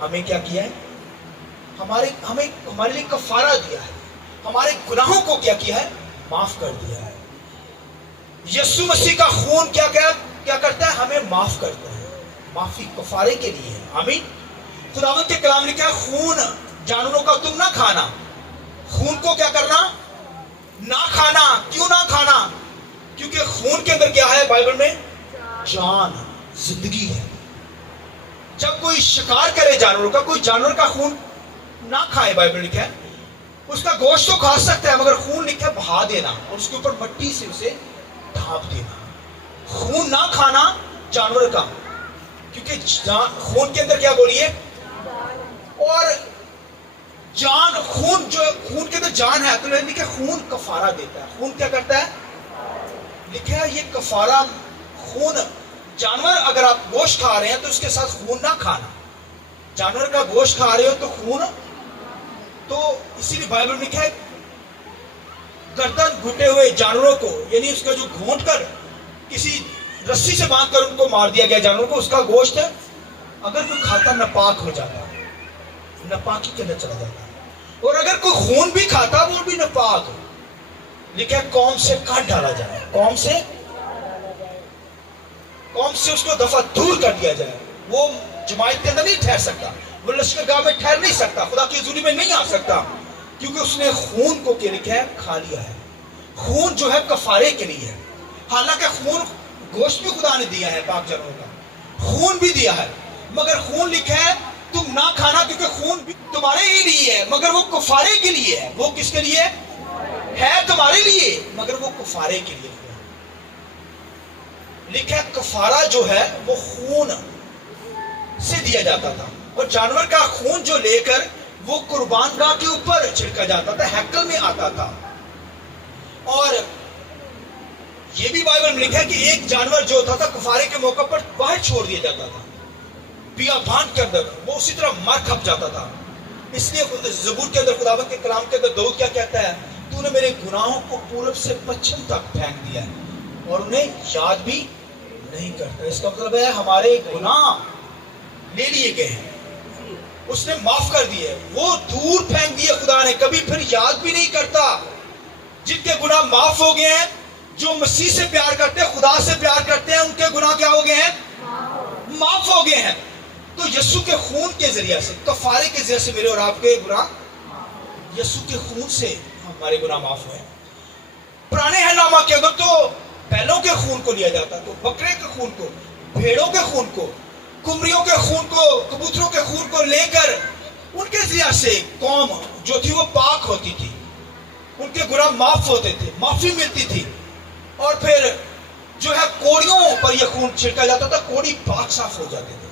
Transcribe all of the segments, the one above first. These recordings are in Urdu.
ہمیں کیا کیا ہے؟ ہمارے لیے کفارہ دیا ہے، ہمارے گناہوں کو کیا ہے؟ معاف کر دیا ہے۔ یسوع مسیح کا خون کیا کرتا ہے؟ ہمیں معاف کرتا ہے، معافی کفارے کے لیے ہے۔ آمین۔ خداوند کے کلام نے کہا خون جانوروں کا تم نہ کھانا، خون کو کیا کرنا؟ نہ کھانا۔ کیوں نہ کھانا؟ کیونکہ خون کے اندر کیا ہے؟ بائبل میں جان، زندگی ہے۔ جب کوئی شکار کرے جانوروں کا، کوئی جانور کا خون نہ کھائے، بائبل لکھا ہے اس کا گوشت تو کھا سکتا ہے مگر خون لکھا ہے بہا دینا اور اس کے اوپر مٹی سے اسے ڈھانپ دینا۔ خون نہ کھانا جانور کا، کیونکہ خون کے اندر کیا بولیے؟ اور جان، خون کے اندر جان ہے، تو لکھا ہے خون کفارہ دیتا ہے۔ خون کیا کرتا ہے؟ لکھا ہے یہ کفارہ خون۔ جانور اگر آپ گوشت کھا رہے ہیں تو اس کے ساتھ خون نہ کھانا۔ جانور کا گوشت کھا رہے ہو تو خون، تو اسی لیے بائبل میں لکھا ہے گردن گھٹے ہوئے جانوروں کو، یعنی اس کا جو گھونٹ کر کسی رسی سے باندھ کر ان کو مار دیا گیا جانوروں کو، اس کا گوشت ہے اگر کوئی کھاتا ناپاک ہو جاتا، ناپاکی کے اندر چلا جاتا، اور اگر کوئی خون بھی کھاتا وہ بھی ناپاک، لکھا ہے قوم سے کاٹ ڈالا جائے، قوم سے اس کو دفعہ دور کر دیا جائے۔ وہ جماعت کے اندر نہیں ٹھہر سکتا، وہ لشکرگاہ میں ٹھہر نہیں سکتا، خدا کی حضوری میں نہیں آ سکتا، کیونکہ اس نے خون کو کیا لکھا ہے؟ کھا لیا ہے۔ خون جو ہے کفارے کے لیے ہے۔ حالانکہ خون، گوشت بھی خدا نے دیا ہے، پاک جانوروں کا خون بھی دیا ہے، مگر خون لکھا ہے تم نہ کھانا، کیونکہ خون بھی تمہارے ہی لیے ہے مگر وہ کفارے کے لیے ہے۔ وہ کس کے لیے ہے؟ تمہارے لیے مگر وہ کفارے کے لیے۔ لکھا ہے کفارہ جو ہے وہ خون سے دیا جاتا تھا، اور جانور کا خون جو لے کر وہ قربان گاہ کے اوپر چھڑکا جاتا تھا، ہیکل میں آتا تھا۔ اور یہ بھی بائبل میں لکھا ہے کہ ایک جانور جو ہوتا تھا کفارے کے موقع پر باہر چھوڑ دیا جاتا تھا بیابان کے اندر، وہ اسی طرح مر کھپ جاتا تھا۔ اس لیے زبور کے اندر، خداوند کے کلام کے اندر داؤد کیا کہتا ہے؟ تو نے میرے گناہوں کو پورب سے پچھم تک پھینک دیا ہے اور انہیں یاد بھی نہیں کرتا۔ اس کا مطلب ہے ہمارے گناہ لے لیے گئے ہیں، اس نے معاف کر دیے، وہ دور پھینک دیے خدا نے، کبھی پھر یاد بھی نہیں کرتا۔ جن کے گناہ معاف ہو گئے ہیں، جو مسیح سے پیار کرتے ہیں، خدا سے پیار کرتے ہیں، ان کے گناہ کیا ہو گئے ہیں؟ معاف ہو گئے ہیں۔ تو یسوع کے خون کے ذریعے سے، کفارے کے ذریعے سے میرے اور آپ کے گناہ، یسوع کے خون سے ہمارے گناہ معاف ہوئے ہیں۔ پرانے اہلنامہ کے اندر تو بیلوں کے خون کو لیا جاتا، تو بکرے کے خون کو، بھیڑوں کے خون کو، کمریوں کے خون کو، کبوتروں کے خون کو لے کر ان کے ذریعے سے قوم جو تھی وہ پاک ہوتی تھی، ان کے گناہ معاف ہوتے تھے، معافی ملتی تھی۔ اور پھر جو ہے کوڑیوں پر یہ خون چھڑکا جاتا تھا، کوڑی پاک صاف ہو جاتے تھے۔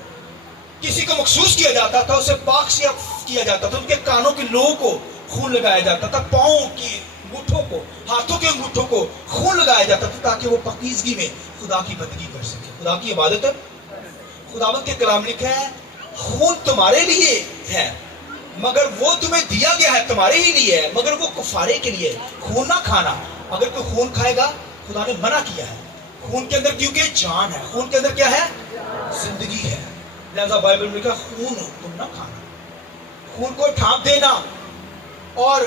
کسی کو مخصوص کیا جاتا تھا، اسے پاک صاف کیا جاتا تھا، ان کے کانوں کے لوگوں کو خون لگایا جاتا تھا، پاؤں کی انگوٹھوں کو، ہاتھوں کے انگوٹھوں کو خون لگایا جاتا تھا، تاکہ وہ پاکیزگی میں خدا کی بندگی کر سکے، خدا کی عبادت۔ خداوند کے کلام لکھا ہے خون تمہارے لیے ہے مگر وہ تمہیں دیا گیا ہے، تمہارے ہی لیے ہے مگر وہ کفارے کے لیے۔ خون نہ کھانا، اگر کوئی خون کھائے گا خدا نے منع کیا ہے۔ خون کے اندر کیونکہ جان ہے، خون کے اندر کیا ہے؟ زندگی ہے۔ لہذا بائبل میں لکھا خون تم نہ کھانا، خون کو ڈھانپ دینا اور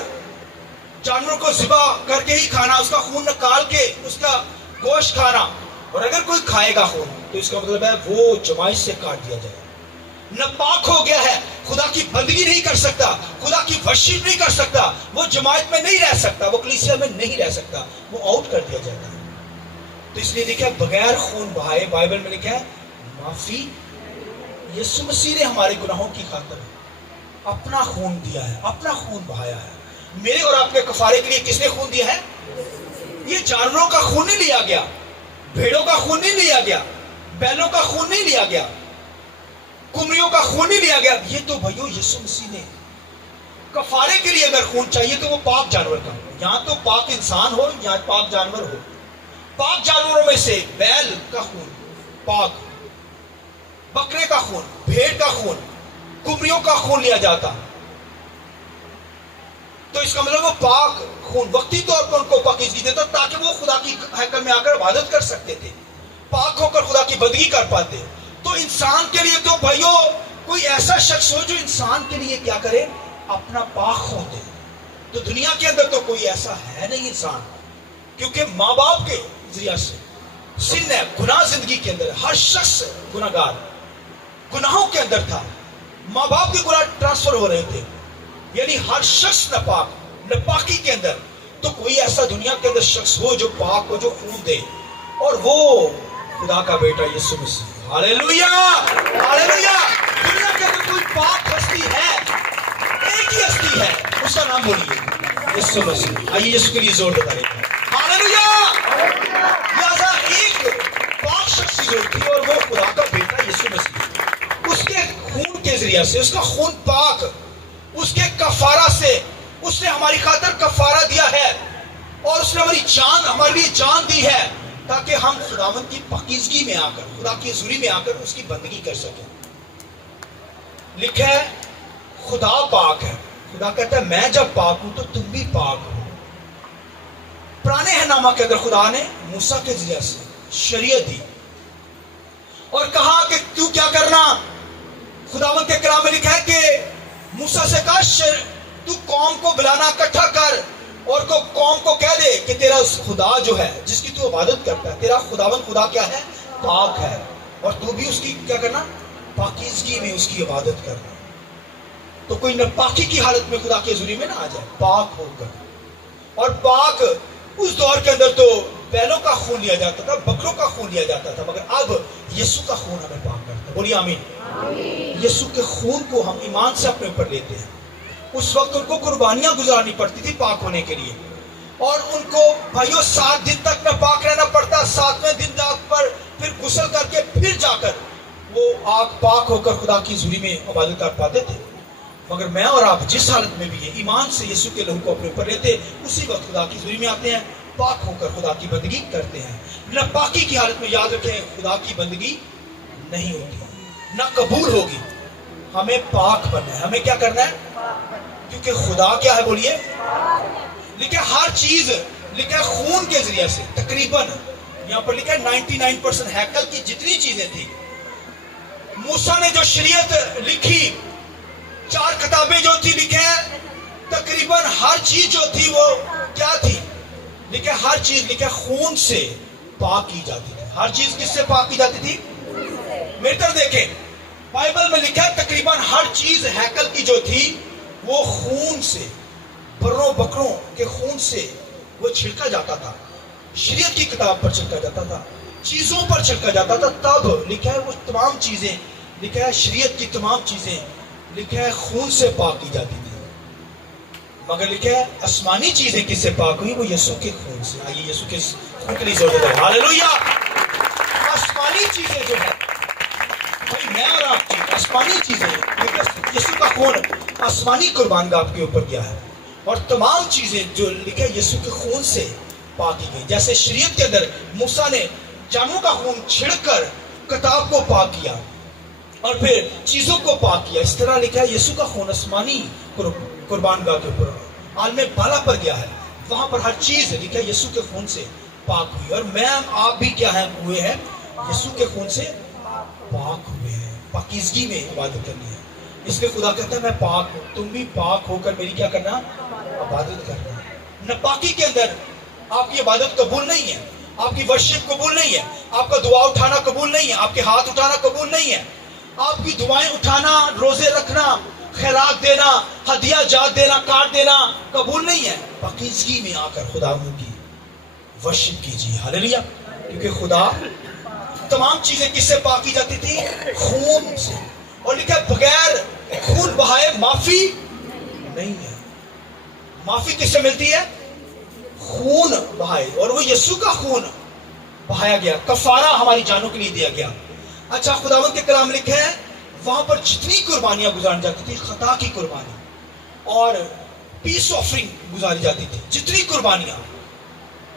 جانوروں کو ذبح کر کے ہی کھانا، اس کا خون نکال کے اس کا گوشت کھانا، اور اگر کوئی کھائے گا خون تو اس کا مطلب ہے وہ جماعت سے کاٹ دیا جائے، ناپاک ہو گیا ہے، خدا کی بندگی نہیں کر سکتا، خدا کی ورشپ نہیں کر سکتا، وہ جماعت میں نہیں رہ سکتا، وہ کلیسیا میں نہیں رہ سکتا، وہ آؤٹ کر دیا جاتا ہے۔ تو اس لیے لکھا ہے بغیر خون بہائے، بائبل میں لکھا ہے معافی۔ یسوع مسیح نے ہمارے گناہوں کی خاطر اپنا خون دیا ہے، اپنا خون بہایا ہے۔ میرے اور آپ کے کفارے کے لیے کس نے خون دیا ہے؟ یہ جانوروں کا خون نہیں لیا گیا، بھیڑوں کا خون نہیں لیا گیا، بیلوں کا خون نہیں لیا گیا، کمریوں کا خون نہیں لیا گیا۔ یہ تو بھائیو یسوع مسیح نے کفارے کے لیے اگر خون چاہیے تو وہ پاک جانور کا ہو، یہاں تو پاک انسان ہو یا پاک جانور ہو۔ پاک جانوروں میں سے بیل کا خون پاک، بکرے کا خون، بھیڑ کا خون، کمریوں کا خون لیا جاتا، تو اس کا مطلب وہ پاک خون وقتی طور پر ان کو پاکیزگی دیتا تاکہ وہ خدا کی ہیکل میں آ کر عبادت کر سکتے تھے، پاک ہو کر خدا کی بندگی کر پاتے۔ تو انسان کے لیے تو بھائیو کوئی ایسا شخص ہو جو انسان کے لیے کیا کرے، اپنا پاک خون دے. تو دنیا کے اندر تو کوئی ایسا ہے نہیں انسان، کیونکہ ماں باپ کے ذریعہ سے سن ہے، گناہ زندگی کے اندر ہر شخص گناہ گار گناہوں کے اندر تھا. ماں باپ کے گناہ ٹرانسفر ہو رہے تھے، یعنی ہر شخص ناپاکی کے اندر. تو کوئی ایسا دنیا کے اندر شخص ہو جو پاک ہو، جو خون دے، اور وہ خدا کا بیٹا یسوع مسیح. ہاللیلویا ہاللیلویا. دنیا کے اندر کوئی پاک ہستی ہے، ایک ہی ہستی ہے، اس کا نام بولیے، یسوع مسیح. آئیے یسوع کے لیے زور بتائیے. ہاللیلویا. لہذا ایک پاک شخص کی ضرورت تھی، اور وہ خدا کا بیٹا یسوع مسیح. اس کے خون کے ذریعے سے، اس کا خون پاک، اس کے کفارہ سے اس نے ہماری خاطر کفارہ دیا ہے، اور اس نے ہمارے لیے جان دی ہے، تاکہ ہم خداوند کی پاکیزگی میں آ کر، خدا کی حضوری میں آ کر اس کی بندگی کر سکیں. لکھا ہے خدا پاک ہے. خدا کہتا ہے میں جب پاک ہوں تو تم بھی پاک ہو. پرانے احنامہ کے اندر خدا نے موسیٰ کے ذریعے سے شریعت دی اور کہا کہ تو کیا کرنا. خداوند کے کلام میں لکھا ہے کہ موسیٰ سے کہا تو قوم کو بلانا، اکٹھا کر، اور قوم کو کہہ دے کہ تیرا خدا جو ہے جس کی تو عبادت کرتا ہے، تیرا خداوند خدا کیا ہے، پاک ہے، اور تو بھی اس کی کیا کرنا، پاکیزگی میں اس کی عبادت کرنا. تو کوئی ناپاکی کی حالت میں خدا کی حضوری میں نہ آ جائے، پاک ہو کر. اور پاک اس دور کے اندر تو بیلوں کا خون لیا جاتا تھا، بکروں کا خون لیا جاتا تھا، مگر اب یسوع کا خون ہمیں پاک کرتا ہے. بولیے آمین. یسوع کے خون کو ہم ایمان سے اپنے اوپر لیتے ہیں. اس وقت ان کو قربانیاں گزارنی پڑتی تھی پاک ہونے کے لیے، اور ان کو بھائیوں 7 دن تک نہ پاک رہنا پڑتا. 7ویں دن جا پر پھر غسل کر کے پھر جا کر وہ پاک ہو کر خدا کی حضوری میں عبادت کر پاتے تھے. مگر میں اور آپ جس حالت میں بھی ہے، ایمان سے یسوع کے لہو کو اپنے اوپر لیتے، اسی وقت خدا کی حضوری میں آتے ہیں، پاک ہو کر خدا کی بندگی کرتے ہیں. نہ پاکی کی حالت میں یاد رکھیں خدا کی بندگی نہیں ہوتی، نہ قبول ہوگی. ہمیں پاک بننا ہے. ہمیں کیا کرنا ہے؟ کیونکہ خدا کیا ہے، بولیے. لکھا ہر چیز، لکھا خون کے ذریعے سے تقریباً یہاں پر لکھا 99% ہیکل کی جتنی چیزیں تھی، موسیٰ نے جو شریعت لکھی، 4 کتابیں جو تھی، لکھا ہے تقریباً ہر چیز جو تھی وہ کیا تھی، لکھا ہر چیز لکھا خون سے پاک کی جاتی تھی. ہر چیز کس سے پاک کی جاتی تھی؟ میری طرف دیکھیں، بائبل میں لکھا ہے تقریباً ہر چیز ہیکل کی جو تھی وہ خون سے، بروں بکروں کے خون سے وہ چھڑکا جاتا تھا. شریعت کی کتاب پر چھڑکا جاتا تھا، چیزوں پر چھڑکا جاتا تھا. تب لکھا ہے وہ تمام چیزیں، لکھا ہے شریعت کی تمام چیزیں، لکھا ہے خون سے پاک کی جاتی تھی. مگر لکھا ہے آسمانی چیزیں کس سے پاک ہوئی؟ وہ یسوع کے خون سے. آئیے یسوع کے خون کے لیے زور دے. ہاللیلویا. آسمانی چیزیں جو ہے بھائی، میں اور آپ کی آسمانی چیزیں، یسوع کا خون آسمانی قربان گاہ کے اوپر گیا ہے، اور تمام چیزیں جو لکھا ہے یسوع کے خون سے پاک کی گئی. جیسے شریعت کے اندر موسیٰ نے جانوروں کا خون چھڑک کر کتاب کو پاک کیا اور پھر چیزوں کو پاک کیا، اس طرح لکھا ہے یسوع کا خون آسمانی قربان گاہ کے اوپر عالم بالا پر گیا ہے. وہاں پر ہر چیز لکھا ہے یسوع کے خون سے پاک ہوئی. اور میں آپ بھی کیا ہے ہوئے ہیں؟ یسوع کے خون سے پاک ہوئے ہیں. پاکیزگی میں عبادت کرنی ہے. اس لیے خدا کہتا ہے میں پاک ہوں، تم بھی پاک ہو کر میری کیا کرنا؟ عبادت کرنا. ناپاکی کے اندر آپ کی عبادت قبول نہیں ہے، آپ کی ورشپ قبول نہیں ہے، آپ کا دعا اٹھانا قبول نہیں ہے، آپ کے ہاتھ اٹھانا قبول نہیں ہے، آپ کی دعائیں اٹھانا، روزے رکھنا، خیرات دینا، ہدیہ جات دینا، کارڈ دینا قبول نہیں ہے. پاکیزگی میں آ کر خدا کی ورشپ کیجیے. ہاللیلویا. کیونکہ خدا تمام چیزیں کس سے پاک کی جاتی تھی؟ خون سے. اور لکھا بغیر خون بہائے معافی نہیں ہے. معافی کس سے ملتی ہے؟ خون بہائے. اور وہ یسوع کا خون بہایا گیا، کفارہ ہماری جانوں کے لیے دیا گیا. اچھا، خداوند کے کلام لکھا ہے وہاں پر جتنی قربانیاں گزاری جاتی تھی، خطا کی قربانی اور پیس آفرنگ گزاری جاتی تھی، جتنی قربانیاں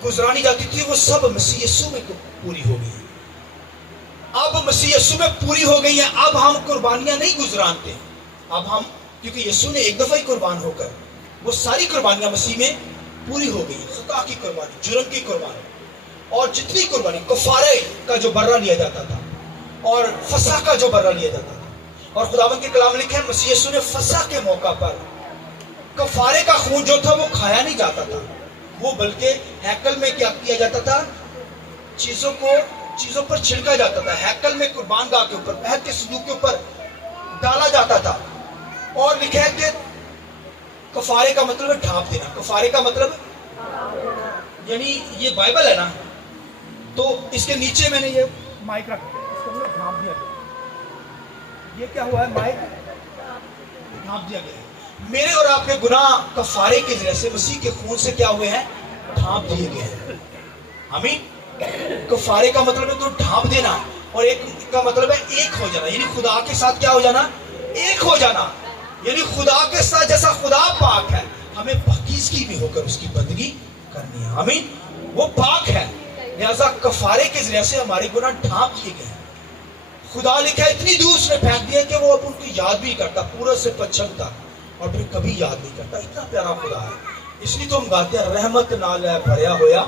گزرانی جاتی تھی وہ سب مسیح یسوع میں پوری ہو گئی. اب مسیح یسوع میں پوری ہو گئی ہیں. اب ہم قربانیاں نہیں گزرانتے. اب ہم، کیونکہ یسوع نے ایک دفعہ ہی قربان ہو کر وہ ساری قربانیاں مسیح میں پوری ہو گئی. خطا کی قربانی، جرم کی قربانی اور جتنی قربانی، کفارے کا جو برہ لیا جاتا تھا اور فسح کا جو برہ لیا جاتا تھا اور خداوند کے کلام لکھا ہے مسیح یسوع نے فسح کے موقع پر کفارے کا خون جو تھا وہ کھایا نہیں جاتا تھا، وہ بلکہ ہیکل میں کیا کیا جاتا تھا، چیزوں پر چھڑکا جاتا تھا، ہیکل میں قربان گاہ کے اوپر، عہد کے صندوق کے اوپر ڈالا جاتا تھا۔ اور لکھا ہے کہ کفارے کا مطلب ہے ڈھانپ دینا، کفارے کا مطلب یعنی یہ بائبل ہے نا، تو اس کے نیچے میں نے یہ مائک رکھ دیا، اس کو ڈھانپ دیا گیا، یہ کیا ہوا ہے، مائک ڈھانپ دیا گیا ہے۔ میرے اور آپ کے گناہ کفارے کے ذریعے سے مسیح کے خون سے کیا ہوئے ہیں، ڈھانپ دیے گئے ہیں۔ آمین۔ کفارے کا مطلب ہے تو ڈھانپ دینا، اور ایک کا مطلب ہے ایک ہو جانا، یعنی خدا کے ساتھ کیا ہو جانا، ایک ہو جانا، یعنی خدا کے ساتھ جیسا خدا پاک ہے ہمیں پاکیزگی بھی ہو کر اس کی بندگی کرنی ہے۔ آمین۔ وہ پاک ہے، لہذا کفارے کے ذریعے سے ہمارے گناہ ڈھانپ دیے گئے ہیں۔ خدا لکھا ہے اتنی دور اس نے پھینک دیا کہ وہ اب ان کی یاد بھی کرتا، پورے سے پچھم تک، اور پھر کبھی یاد نہیں کرتا۔ اتنا پیارا خدا ہے، اس لیے تو ہم گاتے ہیں رحمت نال ہے بھریا ہویا،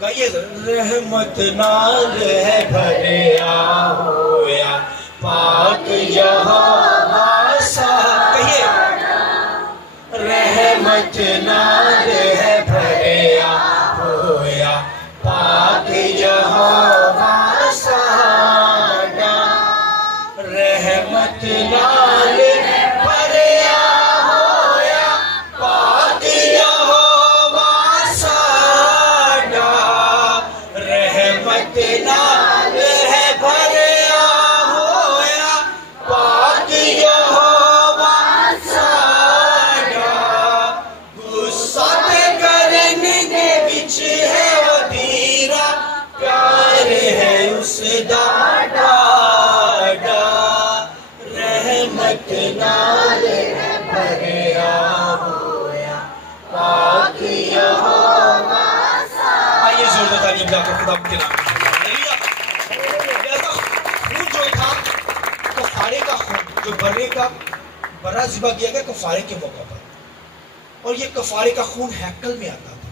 گائیے رحمت نال ہے بھریا ہویا پاک یہوہ سا، کہیے رحمت نال ہے بھریا ہویا پاک یہوہ ساڈا، رحمت نال بھریا ہویا پاک یہوہ ساڈا، رحمت نال ہے بھریا ہویا پاک یہوہ ساڈا، غصہ کرنے دے وچ ہے ودیرا، پیار ہے اس دا ڈاڈا، رحمت نال ہے بھریا ہویا پاک یہوہ ساڈا۔ آئیے زور سے تعلیم جا کر خدا کے نام خون جو تھا کفارے کا خون، جو برا ذبح کیا گیا کفارے کے موقع پر، اور یہ کفارے کا خون ہیکل میں آتا تھا،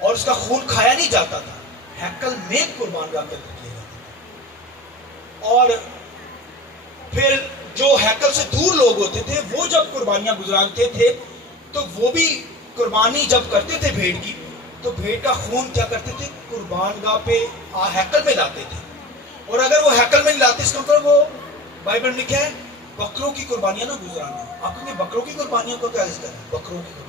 اور اس کا خون کھایا نہیں جاتا تھا، ہیکل میں قربان گاہ کے اندر کیا جاتا تھا۔ اور پھر جو ہیکل سے دور لوگ ہوتے تھے وہ جب قربانیاں گزرانتے تھے تو وہ بھی قربانی جب کرتے تھے بھیڑ کی، تو بھیڑ کا خون کیا کرتے تھے، قربان گاہ پہ ہیکل میں لاتے تھے، اور اگر وہ ہیکل میں نہیں لاتے اس کا مطلب وہ بائبل میں کیا ہے، بکروں کی قربانیاں نہ گزرانا۔ آپ کہیں بکروں کی قربانیاں کو کیا ذکر ہے، بکروں کی قربانی،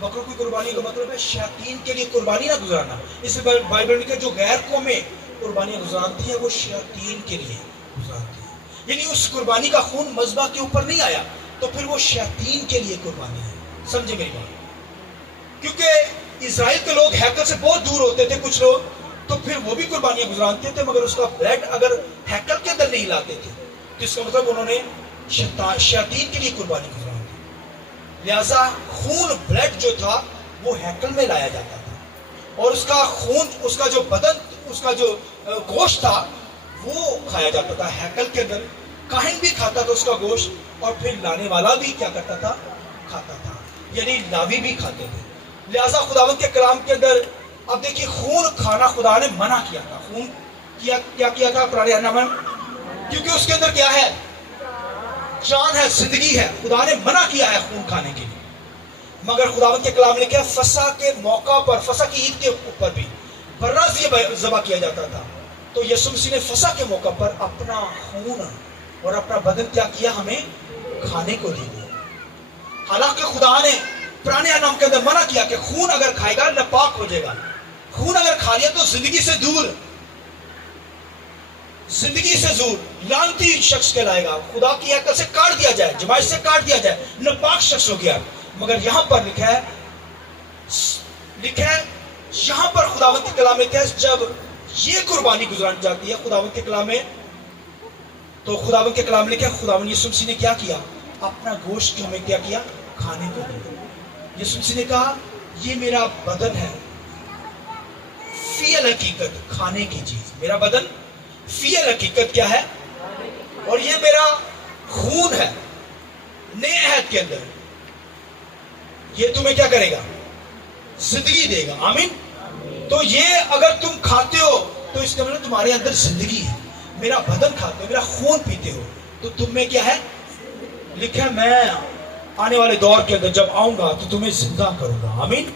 بکروں کی قربانی کا مطلب ہے شیاطین کے لیے قربانی نہ گزرانا۔ اس میں بائبل میں کہ جو غیر قومیں قربانیاں گزرانتی ہیں وہ شیاطین کے لیے گزرانتی ہیں، یعنی اس قربانی کا خون مذبح کے اوپر نہیں آیا تو پھر وہ شیاطین کے لیے قربانی ہے۔ سمجھے میری بات؟ کیونکہ اسرائیل کے لوگ ہیکل سے بہت دور ہوتے تھے کچھ لوگ، تو پھر وہ بھی قربانیاں گزرانتے تھے، مگر اس کا بلڈ اگر ہیکل کے اندر نہیں لاتے تھے تو اس کا مطلب انہوں نے شیاطین کے لیے قربانی گزرانی تھی۔ لہذا خون بلڈ جو تھا وہ ہیکل میں لایا جاتا تھا، اور اس کا خون، اس کا جو بدن، اس کا جو گوشت تھا وہ کھایا جاتا تھا ہیکل کے اندر۔ کاہن بھی کھاتا تھا اس کا گوشت، اور پھر لانے والا بھی کیا کرتا تھا، کھاتا تھا، یعنی لاوی بھی کھاتے تھے۔ لہذا خداوند کے کلام کے اندر اب دیکھیے خون کھانا خدا نے منع کیا تھا۔ خون کیا کیا تھا پرانے عہد، کیونکہ اس کے اندر کیا ہے، جان ہے، زندگی ہے، خدا نے منع کیا ہے خون کھانے کے لیے۔ مگر خداوند کے کلام نے کیا، فسح کے موقع پر، فسح کی عید کے اوپر بھی برا ذبح کیا جاتا تھا، تو یسوع مسیح نے فسح کے موقع پر اپنا خون اور اپنا بدن کیا کیا، ہمیں کھانے کو دے دیا۔ حالانکہ خدا نے پرانے عہد کے اندر منع کیا کہ خون اگر کھائے گا ناپاک ہو جائے گا، خون اگر کھا لیا تو زندگی سے دور، زندگی سے دور لعنتی شخص کہلائے گا، خدا کی عقل سے کاٹ دیا جائے، جماعت سے کاٹ دیا جائے، ناپاک شخص ہو گیا۔ مگر یہاں پر لکھا ہے یہاں پر خداوند کے کلام میں کیا ہے، جب یہ قربانی گزرانی جاتی ہے خداوند کے کلام میں، تو خداوند کے کلام نے کیا، خداوند یسوع مسیح نے کیا کیا، اپنا گوشت جو ہمیں کیا کیا، کھانے کو دیا۔ یسوع مسیح نے کہا یہ میرا بدن ہے، فی الحقیقت کھانے کی چیز، میرا بدن فی الحقیقت کیا ہے، اور یہ میرا خون ہے نئے عہد کے اندر، یہ تمہیں کیا کرے گا، زندگی دے گا۔ آمین۔ تو یہ اگر تم کھاتے ہو تو اس کا مطلب تمہارے اندر زندگی ہے، میرا بدن کھاتے ہو, میرا خون پیتے ہو, تو تم میں کیا ہے؟ لکھا ہے میں آنے والے دور کے اندر جب آؤں گا تو تمہیں زندہ کروں گا. آمین.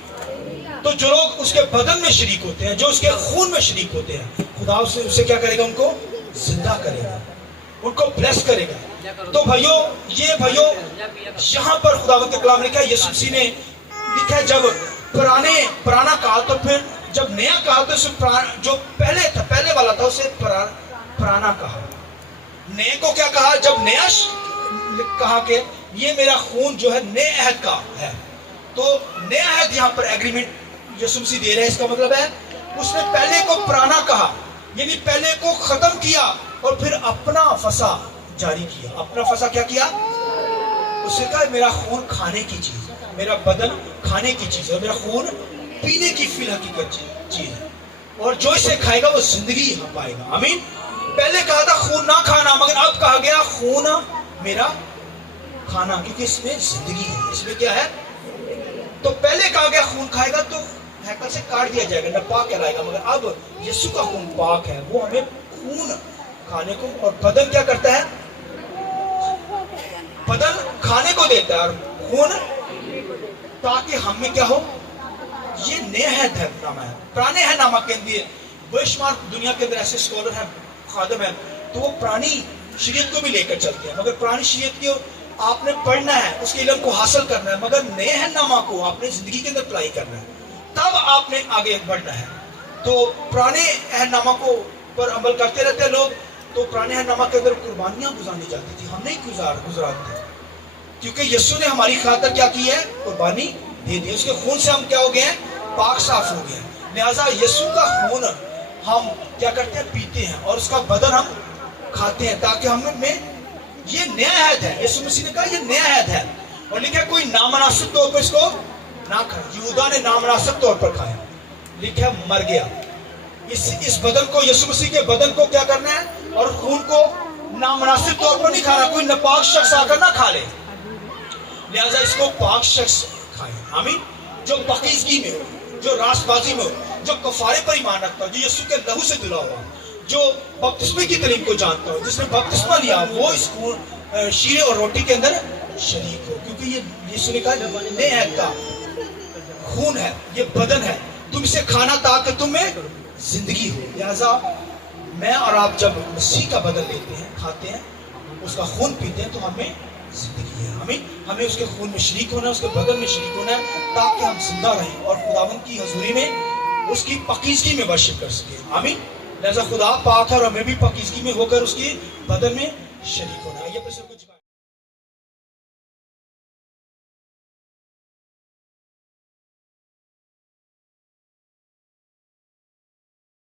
تو جو لوگ اس کے بدن میں شریک ہوتے ہیں, جو اس کے خون میں شریک ہوتے ہیں, خدا اسے کیا کرے گا؟ ان کو زندہ کرے گا, ان کو بلیس کرے گا. تو بھائیو, یہ بھائیو یہاں پر خداوند کے کلام لکھا ہے, یسوع مسیح نے لکھا ہے جب پرانا کہا تو پھر جب نیا کہا تو اسے جو پہلے تھا, پہلے والا تھا, اسے پرانا کہا. نئے کو کیا کہا؟ جب نیا کہا کہ یہ میرا خون جو ہے نئے عہد کا ہے. تو نیا عہد یہاں پر ایگریمنٹ یسوع مسیح دے رہے ہیں. اس کا مطلب ہے اس نے پہلے کو پرانا کہا, یعنی پہلے کو ختم کیا اور پھر اپنا فسا جاری کیا. اپنا فسا کیا کیا؟ اسے کہا میرا خون کھانے کی چیز ہے, میرا بدن کھانے کی چیز ہے, میرا خون پینے کی فی الحقیقت چیز ہے, اور جو اسے کھائے گا وہ زندگی پائے گا. آمین. پہلے کہا تھا خون نہ کھانا, مگر اب کہا گیا خون میرا کھانا, کیونکہ اس میں زندگی ہے. اس میں کیا ہے؟ تو پہلے کہا گیا خون کھائے گا تو ہیکل سے کاٹ دیا جائے گا, ناپاک کہلائے گا, مگر اب یسوع کا خون پاک ہے, وہ ہمیں خون کھانے کو, اور بدن کیا کرتا ہے؟ بدن کھانے کو دیتا ہے اور خون تاکہ ہم میں کیا ہو. یہ نیا عہد ہے نامہ ہے. پرانے عہد نامہ کے لیے بے شمار دنیا کے اندر ایسے اسکالر ہیں, خادم ہیں, تو وہ پرانی شریعت کو بھی لے کر چلتے ہیں, مگر پرانی شریعت کی آپ نے پڑھنا ہے, اس کے علم کو حاصل کرنا ہے, مگر نئے عہد نامہ کو آپ نے زندگی کے اندر اپلائی کرنا ہے, تب آپ نے آگے بڑھنا ہے. تو پرانے عہد نامہ کو پر عمل کرتے رہتے ہیں لوگ, تو پرانے عہد نامہ کے اندر قربانیاں گزارنی جاتی تھی, ہم نہیں گزارتے, کیونکہ یسوع نے ہماری خاطر کیا کی ہے؟ قربانی دے دی. اس کے خون سے ہم کیا ہو گئے ہیں؟ پاک صاف ہو گئے ہیں. لہٰذا یسوع کا خون ہم کیا کرتے ہیں؟ پیتے ہیں, اور اس کا بدن ہم کھاتے ہیں, تاکہ ہم میں یہ نیا عہد ہے. یسوع مسیح نے کہا یہ نیا عہد ہے, اور لکھا ہے کوئی نامناسب طور پر اس کو نہ کھائے. یہودا نے نامناسب طور پر کھایا, لکھا ہے مر گیا. اس بدن کو, یسوع مسیح کے بدن کو کیا کرنا ہے, اور خون کو نامناسب طور پر نہیں کھانا. کوئی ناپاک شخص آ کر نہ کھا لے, لہذا اس کو پاک شخص کھائے. آمین. جو پاکیزگی میں ہو, جو راست بازی میں ہو, جو کفارے پر ایمان رکھتا ہو, جو یسوع کے لہو سے دھلا ہوا, جو بپتسمے کی تعلیم کو جانتا ہو, جس نے بپتسمہ لیا, وہ اس شیرے اور روٹی کے اندر شریک ہو, کیونکہ یہ یسوع نے کہا نئے عہد کا خون ہے, یہ بدن ہے, تم اسے کھانا تاکہ تم میں زندگی ہو. لہذا میں اور آپ جب مسیح کا بدن لیتے ہیں, کھاتے ہیں, اس کا خون پیتے ہیں, تو ہمیں زندگی ہے. ہمیں اس کے خون میں شریک ہونا ہے, اس کے بدن میں شریک ہونا ہے, تاکہ ہم زندہ رہیں اور خداوند کی حضوری میں اس کی پاکیزگی میں ورشپ کر سکیں. آمین. لہذا خدا پاک ہے, اور ہمیں بھی پاکیزگی میں ہو کر اس کی بدن میں شریک ہونا ہے.